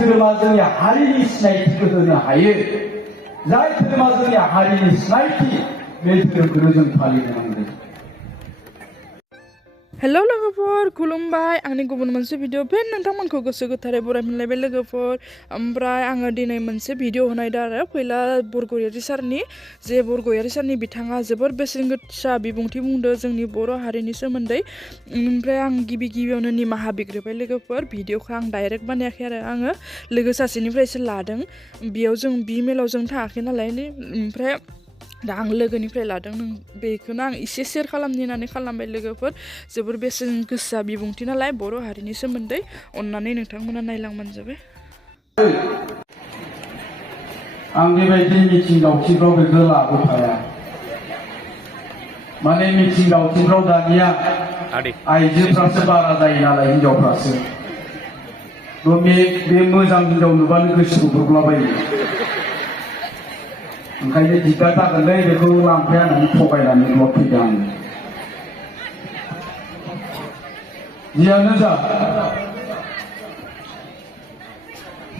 धोरोमा जोंनि हारिनि सिनायथिखौ होनो हायो जाय धोरोमा जोंनि हारिनि सिनायथि बे धोरोमखौनो जों फालिनो नांगोन। हेलौ लोगोफोर खुलुमबाय आंनि गुबुन मोनसे भिडिअ फिन नोंथांमोनखौ गोसो गोथारै बरायफिनलायबाय लोगोफोर। ओमफ्राय आङो दिनै मोनसे भिडिअ होनायदों आरो फैला बरगयारी सारनि जे बरगयारी सारनि बिथाङा जोबोर बेसेन गोसा बिबुंथि बुंदों जोंनि बर' हारिनि सोमोन्दै। ओमफ्राय आं गिबियावनो निमाहा बिग्रोबाय लोगोफोर, भिडिअखौ आं डाइरेक्ट बानायाखै आरो आङो लोगो सासेनिफ्रायसो लादों। बेयाव जों बिमेलाव जों थाङाखै नालाय, ओमफ्राय दा आं लोगोनिफ्राय लादों। बेखौनो आं एसे शेयार खालामनो होननानै खालामबाय लोगोफोर। जोबोर बेसेन गोसा बिबुंथि नालाय बर' हारिनि सोमोन्दै, अन्नानै नोंथांमोना नायलांबानो जाबाय। आं बेबायदि मिथिं दावथिंफ्राव बेखौ लाबोफाया। माने मिथिं दावथिंफ्राव दानिया आइजोफ्रासो बारा जायो नालाय, हिनजावफ्रासो। बे मोजां हिनजाव नुबानो गोसोखौ बोग्लाबायो। ओंखायनो दिगदार जागोनलै बेखौ लांफाया होननानै थगायनानै ब्लक फैदों आङो। जियानो जा,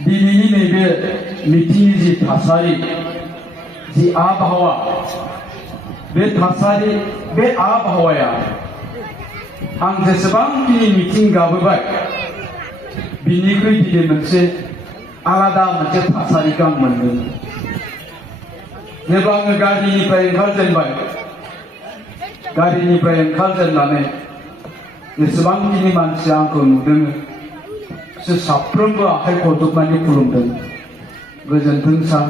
दिनैनि नैबे मिथिंनि जि थासारि, जि आबहावा, बे थासारि, बे आबहावाया आं जेसेबांखिनि मिथिं गाबोबाय बिनिख्रुइ दिनै मोनसे आलादा मोनसे थासारिखौ आं मोनदों। जेब्ला आङो गारिनिफ्राय ओंखारजेननानै जेसेबांखिनि मानसिया आंखौ नुदों बिसोर साफ्रोमबो आखाइ खबजबनानै खुलुमदों। गोजोन्थों सार,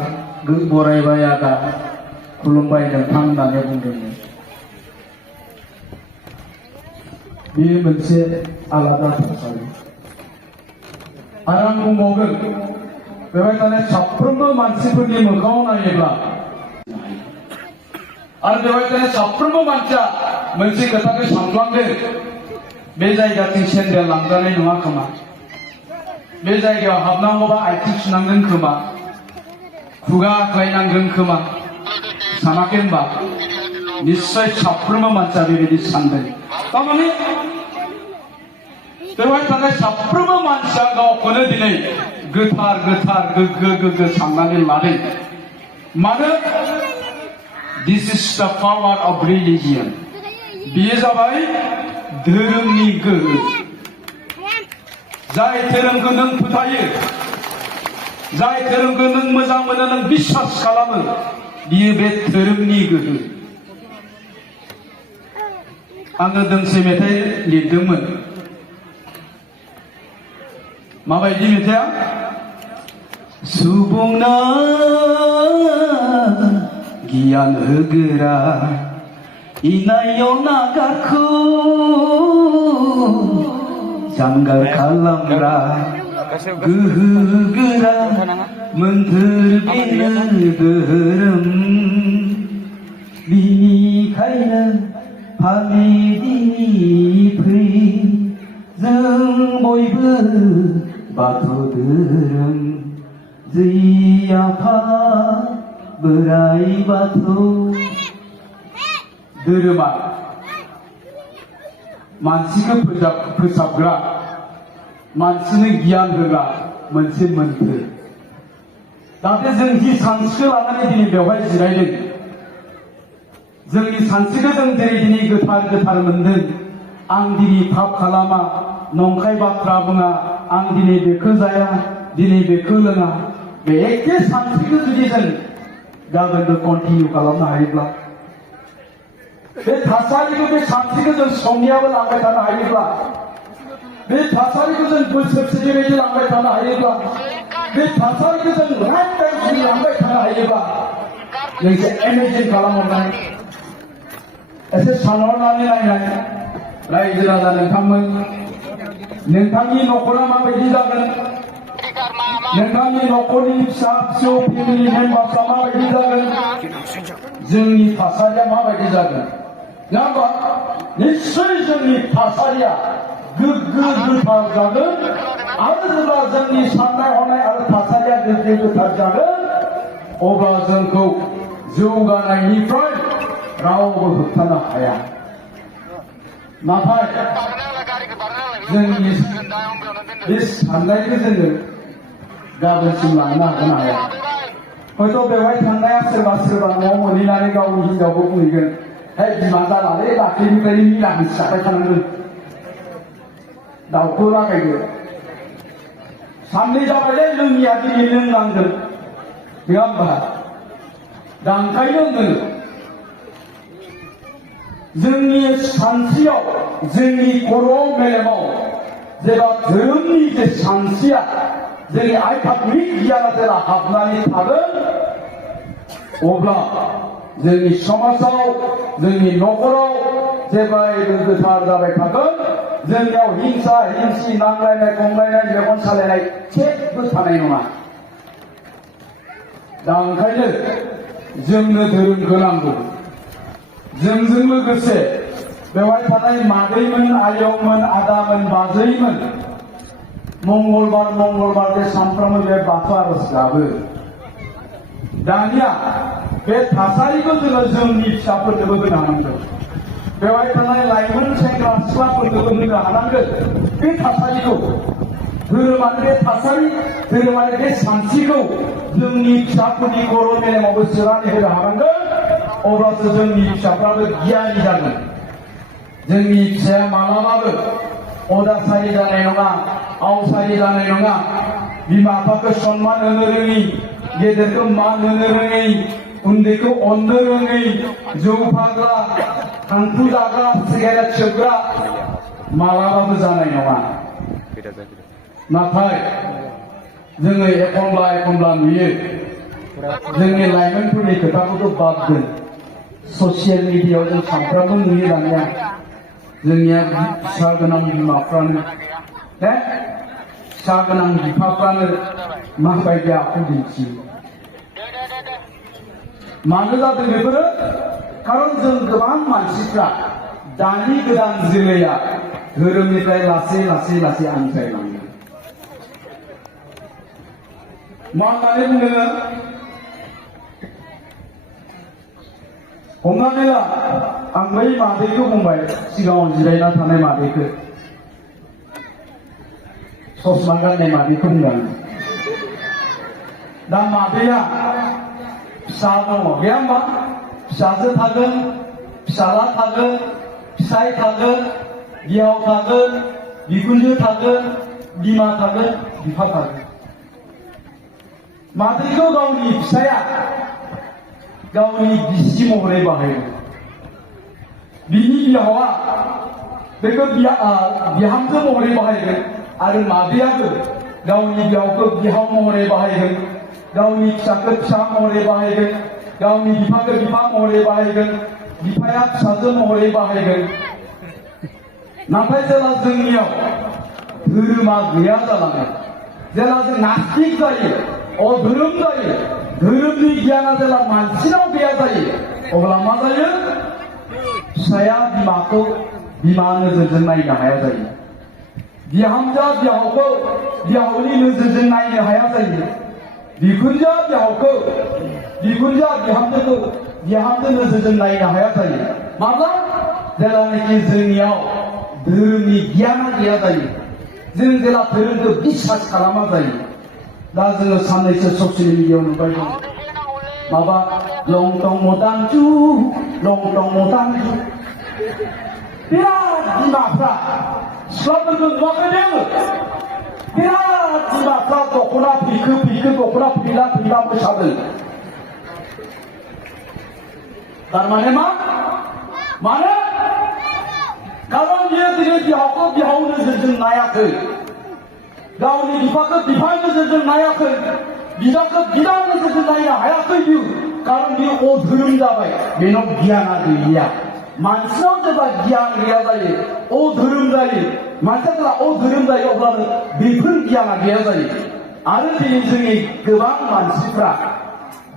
बरायबाय आदा, खुलुमबाय नोंथां होननानै बुंदोंमोन। बेयो मोनसे आलादा थासारि। आरो आं बुंबावगोन, बेवहाय थानाय साफ्रोमबो मानसिफोरनि मोखाङाव नायोब्ला आरो बेवहाय थानाय साफ्रोमबो मानसिया मोनसे खोथाखौ सानफ्लांदों, बे जायगाथिं सेन्देल लांजानाय नङा खोमा, बे जायगायाव हाबनांगौबा आथिं सुनांगोन खोमा, खुगा आख्लायनांगोन खोमा, सानाखै होनबा? निस्सय साफ्रोमबो मानसिया बेबायदि सानदों। थारमाने बेवहाय थानाय साफ्रोमबो मानसिया गावखौनो दिनै गोथार गोग्गो साननानै लादों। मानो? दिस इज द पावार अफ रिलिजियन। बेयो जाबाय धोरोमनि गोहो। जाय धोरोमखौ नों फोथायो, जाय धोरोमखौ नों मोजां मोनो, नों बिश्वास खालामो, बियो बे धोरोमनि गोहो। आङो दोंसे मेथाइ लिरदोंमोन। माबायदि मेथाइआ? सुबुंनो गियान होग्रा इनायाव नागारखौ जानगार खालामग्रा गोहो गोरा मोन्थोर बेनो धोरोम। बिनिखायनो फालिदिनि फै जों बयबो बाथौ धोरोम। जै आफा बोराइ बाथौ। धोरोमा मानसिखौ फोसाबग्रा, मानसिनो गियान होग्रा मोनसे मोन्थोर। जाहाथे जों जि सानस्रिखौ लानानै दिनै बेवहाय जिरायदों, जोंनि सानस्रिखौ जों जेरै दिनै गोथार मोनदों। आं दिनै पाप खालामा, नंखाय बाथ्रा बुङा, आं दिनै बेखौ जाया, दिनै बेखौ लोङा, बे एखे सानस्रिखौ जुदि जों गाबोनबो कन्टिनिउ खालामनो हायोब्ला, बे थासारिखौ, बे सानस्रिखौ जों समनियाबो लांबाय थानो हायोब्ला, बे थासारिखौ जों बोसोरसे बेबायदि लांबाय थानो हायोब्ला, बे थासारिखौ जों लाइफ टाइम जुदि लांबाय थानो हायोब्ला, नोंसो इमेजिन खालामहरनाय, एसे सानहरनानै नायनाय रायजो राजा नोंथांमोन, नोंथांनि न'खरा माबायदि जागोन, नोंथांनि न'खरनि फिसा फिसौ फेमिलि मेम्बार्सआ माबायदि जागोन, जोंनि थासारिया माबायदि जागोन। नङा होमबा? निस्सय जोंनि थासारिया गोग्गो गोथार जागोन। आरो जेब्ला जोंनि साननाय हनाय आरो थासारिया गोग्गो गोथार जागोन, अब्ला जोंखौ जौगानायनिफ्राय रावबो होबथानो हाया। नाथाय जोंनि बे साननायखौ जोङो गाबोनसिम लांनो हागोन हाया हयथ' बेवहाय थांनाया सोरबा सोरबा न'आव मोनहैनानै गावनि हिनजावखौ बुंहैगोन हे बिमा जालालै दाख्लैनिफ्रायनो मिलाखौ जाबाय थानांगोन दाउखौ लागायदो साननै जाबायलै लोंनिया दिनै लोंनांगोन नङा होमबा दा ओंखायनो होनो जोंनि सानस्रियाव जोंनि खर' मेलेमाव जेब्ला धोरोमनि जे सानस्रिया जोंनि आध्यात्मिक गियाना जेब्ला हाबनानै थागोन अब्ला जोंनि समाजाव जोंनि न'खराव जेब्लायबो गोथार जाबाय थागोन जोंनियाव हिंसा हिंसि नांलायनाय खमलायनाय मेगन सालायनाय जेबो थानाय नङा दा ओंखायनो जोंनो धोरोमखौ नांगौ जोंजों लोगोसे बेवहाय थानाय मादैमोन आयंमोन आदामोन बाजैमोन मंगलबार बे सानफ्रोमबो बे बाथौ आर'ज गाबो दानिया बे थासारिखौ जोङो जोंनि फिसाफोरनोबो होनो हानांगोन बेवहाय थानाय लाइमोन सेंग्रा सिख्लाफोरनोबो होनो हानांगोन बे थासारिखौ धोरोमारि बे थासारि धोरोमारि बे सानस्रिखौ जोंनि फिसाफोरनि खर' मेलेमावबो सोनानै होनो हानांगोन अब्लासो जोंनि फिसाफ्राबो गियानि जागोन जोंनि फिसाया मालाबाबो अदासारि जानाय नङा आवसारि जानाय नङा बिमा बिफाखौ सन्मान होनो रोङि गेदेरखौ मान होनो रोङै उन्दैखौ अननो रोङै जौ फाग्ला थांखु जाग्रा सिगारेट सोबग्रा मालाबाबो जानाय नङा नाथाय जोङो एखनब्ला नुयो जोंनि लाइमोनफोरनि खोथाखौथ' बाद दोन ससियेल मिडियायाव जों सानफ्रामबो नुयो दानिया जोंनिया फिसा गोनां बिमाफ्रानो फिसा गोनां बिफाफ्रानो माबायदि आखु दिन्थियो मानो जादों बेफोरो खारन जों गोबां मानसिफ्रा दानि गोदान जोलैया धोरोमनिफ्राय लासै आनज्रायलाङो मा होननानै बुङो हमनानै ला आं बै मादैखौ बुंबाय सिगाङाव जिरायना थानाय मादैखौ ससमा गाननाय मादैखौ बुंदों दा मादैया फिसा दङ गैया होमबा फिसाजो थागोन फिसाला थागोन फिसाय थागोन बिहाव थागोन बिखुनजो थागोन बिमा थागोन बिफा थागोन मादैखौ गावनि फिसाया गावनि बिसि महरै बाहायो बिनि बिहावा बेखौ बिहामजो महरै बाहायगोन आरो मादैयाबो गावनि बिहावखौ बिहाव महरै बाहायगोन गावनि फिसाखौ फिसा महरै बाहायगोन गावनि बिफाखौ बिफा महरै बाहायगोन बिफाया फिसाजो महरै बाहायगोन नाथाय जेला जोंनियाव धोरोमा गैया जालाङो जेला जों नास्तिक जायो अधोरोम जायो धोरोमनि गियाना जेला मानसिनाव गैया जायो अब्ला मा जायो फिसाया बिमाखौ बिमा नोजोरजों नायनो हाया जायो बिहामजोआ बिहावखौ बिहावनि नोजोरजों नायनो हाया जायो बिखुनजोआ बिहावखौ बिखुनजोआ बिहामजोखौ बिहामजो नोजोरजों नायनो हाया जायो माब्ला जेलानाखि जोंनियाव धोरोमनि गियाना गैया जायो जों जेला धोरोमखौ बिसास खालामा जायो दा जोङो साननैसो ससियेल मिडियायाव नुबाय दं माबा लं टं मदांजु बिराद बिमाफ्रा सिख्लाफोरखौ नुवाखै नोङो बिराद बिमाफ्रा दख'ना फैखो दख'ना फैला मोसादों थारमाने मानो खारन बियो दिनै बिहावखौ बिहाव नोजोरजों नायाखै गावनि बिफाखौ बिफा नोजोरजों नायाखै बिदाखौ बिदा नोजोरजों नायनो हायाखै बियो खारन बियो अधोरोम जाबाय बेनाव गियाना गैया मानसिनाव जेब्ला गियान गैया जायो अधोरोम जायो मानसिया जेब्ला अधोरोम जायो अब्लानो बेफोर गियाना गैया जायो आरो दिनै जोंनि गोबां मानसिफ्रा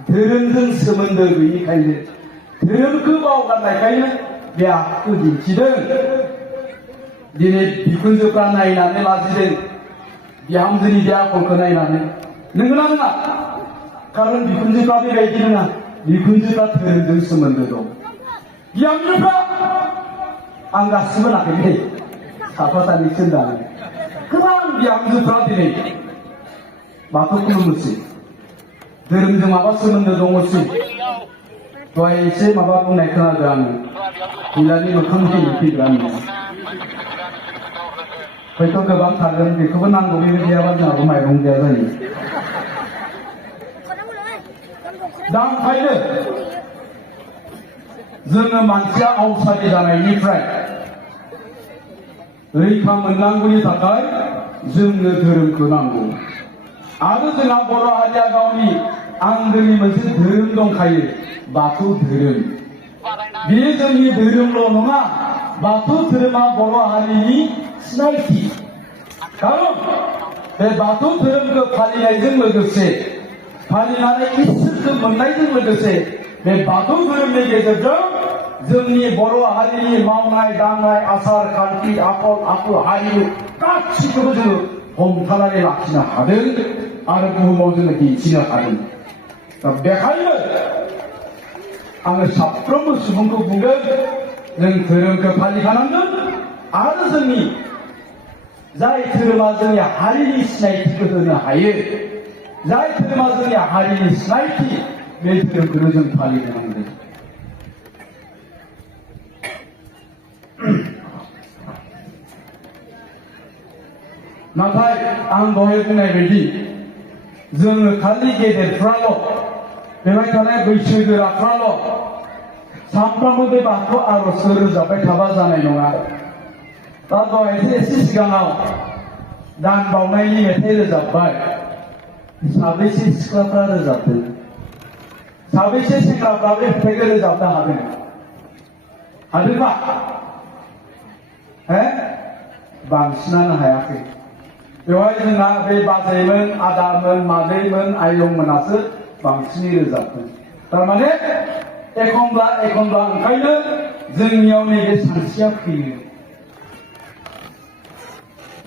धोरोमजों सोमोन्दो गैयिखायनो धोरोमखौ बावगारनायखायनो बे आखुखौ दिन्थिदों दिनै बिखुनजोफ्रा नायनानै लाजिदों बिहामजोनि बे आखलखौ नायनानै नंगौना नङा खारन बिखुनजोफ्रा बेबायदि नङा बिखुनजोफ्रा धोरोमजों सोमोन्दो दं बिहामजोफ्रा आं गासिबो नाखै साफा सानैसो होनदां गोबां बिहामजोफ्रा दिनै बाथौ खुलुमोसै धोरोमजों माबा सोमोन्दो दङसै दहाय एसे माबा बुंनाय खोनादों आङो बिलानि मोखां फैग्रा हयथ' गोबां थागोन बेखौबो नांगौ बेबायदि गैयाबा जोंहाबो माइरं गैया जायो दा ओंखायनो जोङो मानसिया आवसारि जानायनिफ्राय रैखा मोननांगौनि थाखाय जोंनो धोरोमखौ नांगौ आरो जोंहा बर' हारिया गावनि आंगोनि मोनसे धोरोम दंखायो बाथौ धोरोम बेयो जोंनि धोरोमल' नङा बाथौ धोरोमा बर' हारिनि सिनायथि खारन बे बाथौ धोरोमखौ फालिनायजों लोगोसे फालिनानै इसोरखौ मोननायजों लोगोसे बे बाथौ धोरोमनि गेजेरजों जोंनि बर' हारिनि मावनाय दांनाय आसार खान्थि आखल आखु हारिमु गासिखौबो जोङो हमथानानै लाखिनो हादों आरो बुहुमाव जोङो दिन्थिनो हादों दा बेखायनो आङो साफ्रोमबो सुबुंखौ बुंदों जों धोरोमखौ फालिखानांगोन आरो जोंनि जाय धोरोमा जोंनि हारिनि सिनायथिखौ होनो हायो जाय धोरोमा जोंनि हारिनि सिनायथि बे धोरोमखौनो जों फालिनो नांगोन नाथाय आं दहाय बुंनाय बायदि जोङो खालि गेदेरफ्राल' बेवहाय थानाय बैसोगोराफ्राल' सानफ्रामबो बे बाथौ आर'जखौ रोजाबबाय थाबा जानाय नङा दा दहायसो एसे सिगाङाव दान बावनायनि मेथाइ रोजाबबाय साबैसे सिख्लाफ्रा रोजाबदों साबैसे सेंग्राफ्रा बे मेथाइखौ रोजाबनो हादों हादोंबा बांसिनानो हायाखै बेवहाय जोंना बे बाजैमोन आदामोन मादैमोन आयंमोनासो बांसिनै रोजाबदों थारमाने एखमब्ला एखमब्ला ओंखायनो जोंनियाव नैबे सानस्रिया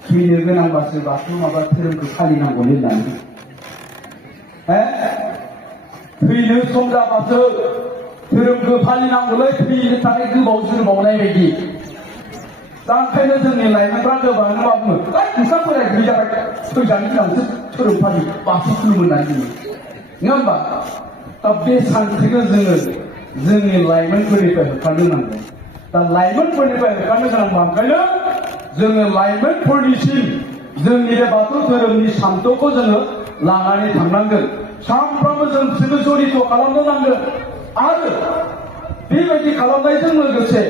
फैनो गोनांबासो बाथौ माबा धोरोमखौ फालिनांगौ होननानै थैनो सम जाबासो धोरोमखौ फालिनांगौलै थैनो थाखाय गोबाव जोरबावनाय बायदि दा ओंखायनो जोंनि लाइमोनफ्रा गोबाङानो मा बुङो नोंस्रा बोराय बुरै जाबाय थैजानो गिनांगौसो धोरोम फालि बाथौ खुलुमो होननानै बुङो नङा होमबा दा बे सानस्रिखौ जोङो जोंनि लाइमोनफोरनिफ्राय होखारनो नांगौ दा लाइमोनफोरनिफ्राय होखारनो गोनांबा ओंखायनो जोङो लाइमोनफोरनिसिम जोंनि बे बाथौ धोरोमनि सान्थौखौ जोङो लानानै थांनांगोन सानफ्रोमबो जों बिसोरखौ जरित खालामनो नांगोन आरो बेबायदि खालामनायजों लोगोसे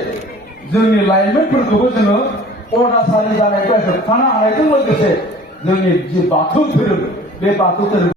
जोंनि लाइमोनफोरखौबो जोङो अनासारि जानायखौ होबथानो हानायजों लोगोसे जोंनि जि बाथौ धोरोम बे बाथौ धोरोम